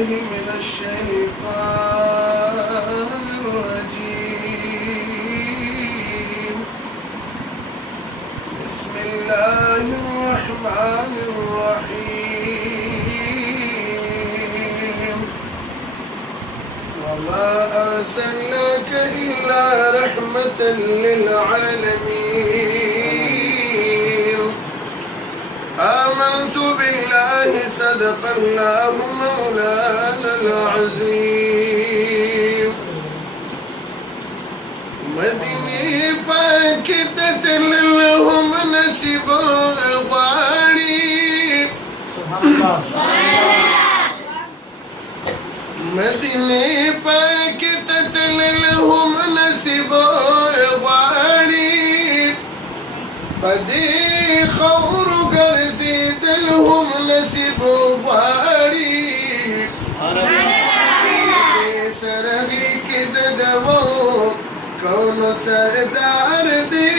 بالله من الشيطان الرجيم. بسم الله الرحمن الرحيم. وما أرسلناك إلا رحمة للعالمين. آمنت بالله صدق الله مولانا العظيم. مدینی پاک تتل لهم نصیب غواړي. مدینی پاک تتل لهم نصیب غواړي. پدې خورو ګرځېدل هم نصیب غواړي. دې سرغې کې د دوو کونو سردار دی.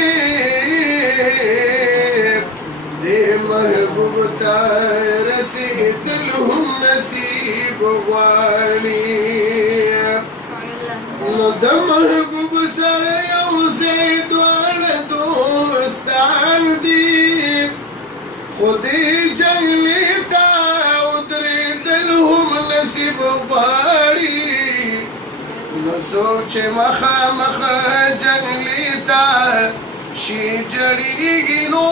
دې محبوب ته رسېدل هم نصیب غواړي. نو د محبوب سره یو ځای دواړه دوستان دي. خو دې جنګلې ته ودرېدل هم نصیب غواړي. نو سوچ مخامخ جنگلی تا شي جړېږي نو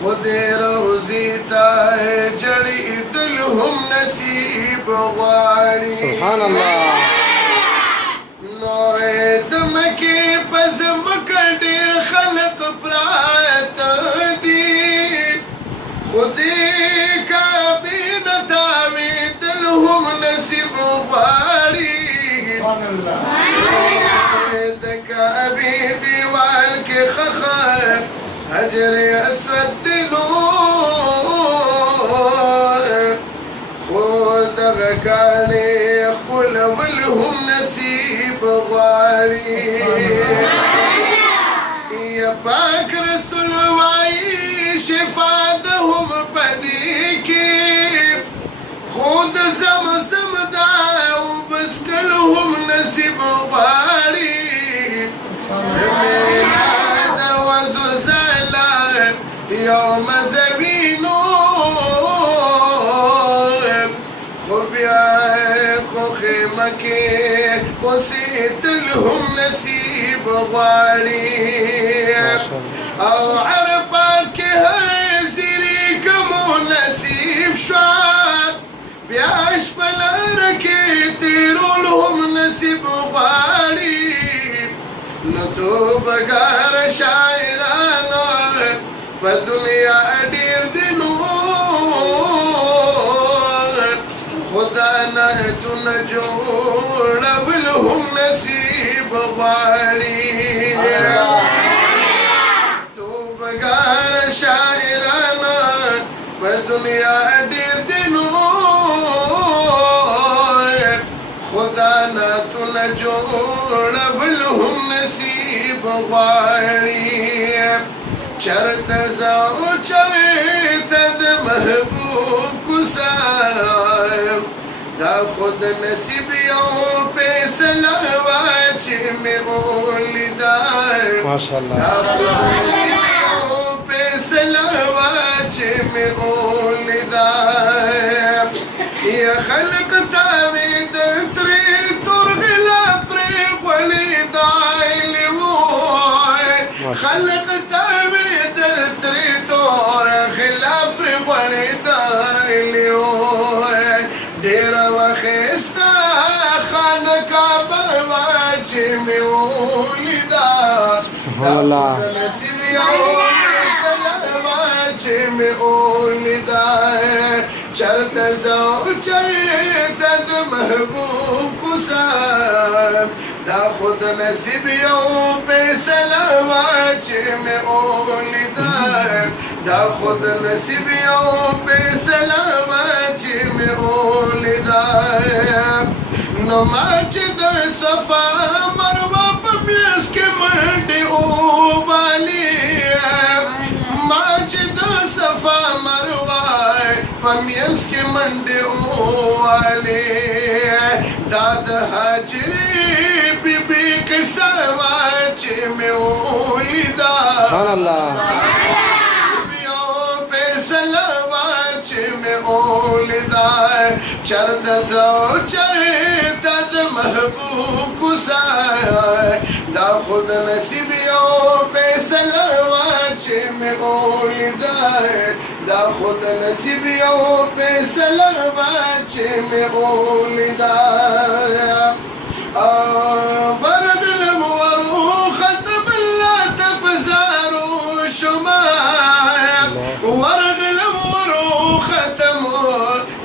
خود روزي تا جړېدل هم نصیب غواړي. سبحان الله. نو د مکې په ځمکه ډېر خلق پراته دي. خو دې کعبې نه تاوېدل هم نصیب غواړي. د کعبې دیوال کې خخه حجر اسود دی نو خو دغه کاڼې ښکلول هم نصیب غواړي. یا پاک رسول وایي شفا ده هم په دې کې. خود زمزم دا وبسکل هم نصیب غواړي. مینا د وزو زاله یو مذهبینو خو بیا خو خیمه کې اوسېدل هم نصیب غواړي. او عرفات کې حاضري کومو نصیب شوه. بیا شپه لاره کې تېرول هم نصیب غواړي. نو توبهګار شاعرانو په دنیا ډېر دي نو خدا نعتونه جوړول هم نصیب غواړي. توبهګار شاعرانو په دنیا ډېر دي نو خدا نعتونه جوړول هم نصیب غواړي. چرته ځه او چرته د محبوب کوڅه دا خود نصیب یو فیصله وه چې مې ولیده. ماشاءالله. دا خود نصیب یو فیصله وه چې مې ولیده. یا خلق تاوېدل ترې تور غلا پرې غوړېدایلې وای. خلق تاوېدل ترې تور غلا پرې غوړېدایلې وای. ډېره وښایسته خانقاه وه چې مې ولیده. سبحان الله. د نصیب یو فیصله وه چې مې ولیده. چرته ځه او چرته د محبوب کوڅه دا خود نصیب یو فیصله وه چې مې ولیده. دا خود نصیب یو فیصله وه چې مې ولیده. نو ما چې د صفا مروه په میاس کې منډې ووالې. ما چې د صفا مروه پمینس کی منڈے والے داد حاجری بی بی کے سواچے میں اولیدا سبحان اللہ پہ سلواچے میں اولیدا چرد زو چرتا دا محبوب کسا دا خود نصیبیوں پہ سلواچے میں اولیدا دا خود نصیبیوں پہ سلواچے میں اولیدا ورغلم ورو ختم اللہ تبزارو شمایا ورغلم ورو ختم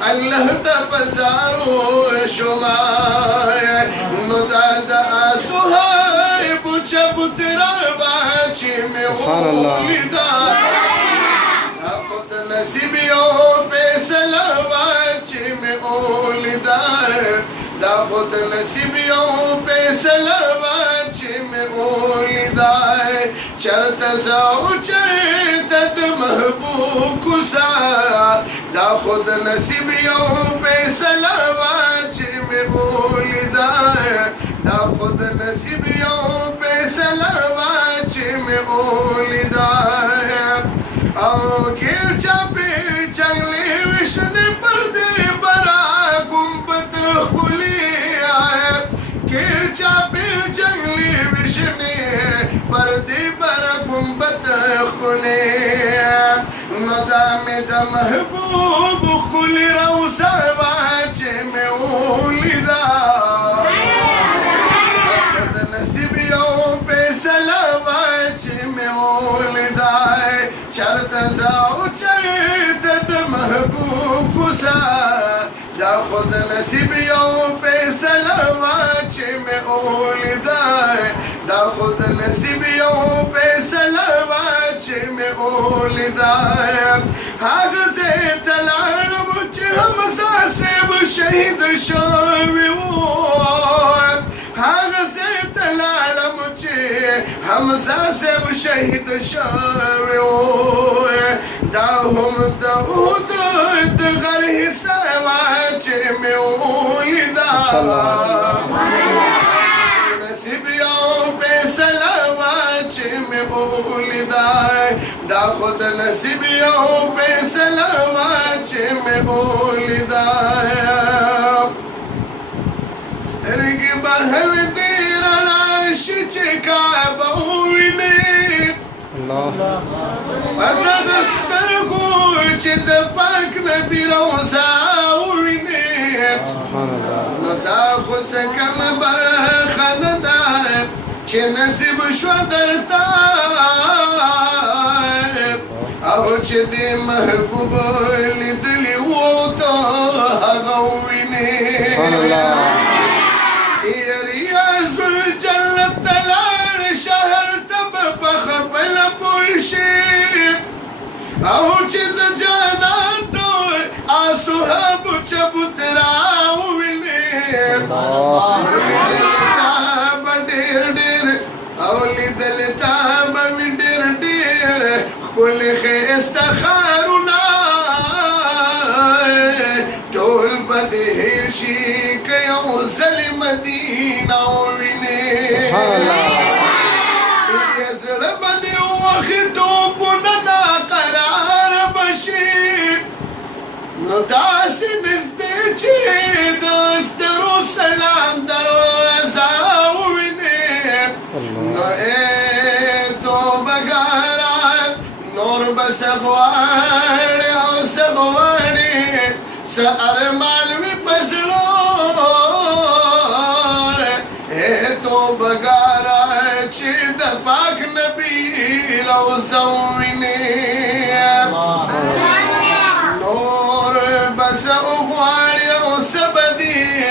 اللہ تبزارو شمایا نداد آسوہائی بچا بترا باچی میں اولیدا خود نصیبیوں پہ سلواچی میں اولیدا دا خود نصیبیوں پہ سلواچی میں اولیدا چرت زاو چرت دا محبوب کسا دا خود نصیبیوں پہ سلواچی میں اولیدا دا خود نصیبیوں پہ سلواچی میں اولیدا کیر چاپیر چنگلی وشن پردے برا گنبد خلی آئے کیر چاپیر چنگلی وشن پردے برا گنبد خلی ندام دا محبوب خلی روزا واچے میں اولیدا خود نصیبیوں پہ سلواچے میں اولیدا چرت زاو چرت دا محبوب کسا دا خود نصیبیوں پہ سلواچے میں اولیدا دا خود نصیبیوں پہ سلواچے میں اولیدا حاغ زیت العرب حمزہ سیب شہید شاویون حاغ زیت العرب حمزہ سیب شہید شاویون داہم داود دغر حصہ واچے میں اولیدا نصیبیوں پہ سلواچے میں اولیدا دا خود نصیبیوں پہ سلواچے میں اولیدا سترگی بہل دیرنا شچکا بہوینے فدغستر کو چد پاک نبی روزا وینے ندا خسکم برخن دا چه نصیب شو درتا او چه دی محبوب لدلی ووتا هغوینے ریاض الجنت تلار شهر تب بخبل پوشی او چه دا جانان دوی آسوها بچه بتراوینے لیدلتا بوی ډیر ډیر ښکلې ښایسته ښارونه ټول به دې هېر شي که یو ځل مدینه ووینې زړه به دې وخت ټوپونه ناقرار به شي نو داسې نږدې چې د سترو سلام دروازه نو اے توبگارا نور بسغواری او سغواری سا ارمان وی پزلو اے توبگارا چی دا پاک نبی روزوینی نور بسغواری او سبدی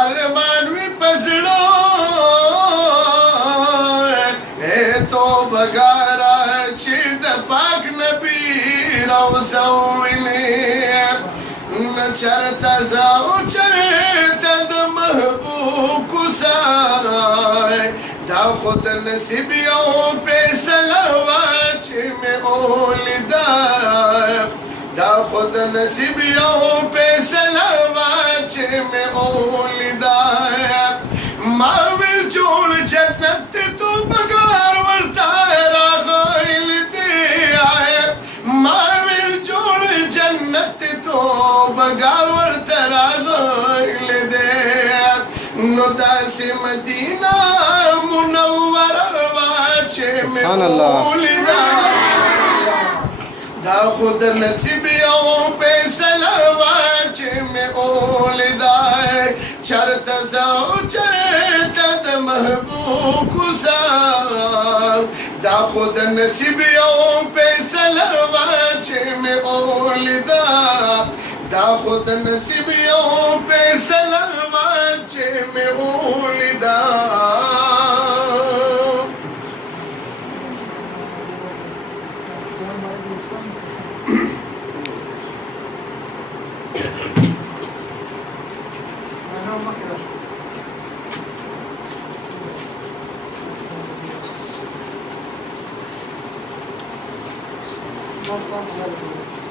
ارمان وی پزلو بگارا چی دا پاک نبی روزوینی نچرتا زاو چرتا دا محبوب کسای دا خود نصیبیوں پہ سلوا چی میں اولیدا دا خود نصیب یو فیصله وا چې مې ولیدا ما ویل جوړ جنت تو بګار ورته راغلی دی ما ویل جوړ جنت تو بګار ورته راغلی دی نو داسې مدینه منوره وا چې مې ولیدا دا خود نصیب یو فیصله وا چې مې ولیدا چرته زو چرته د محبوب کوزا دا خود نصیب یو فیصله وا چې مې ولیدا دا خود نصیب یو فیصله وا چې مې ولیدا Más vamos a ver.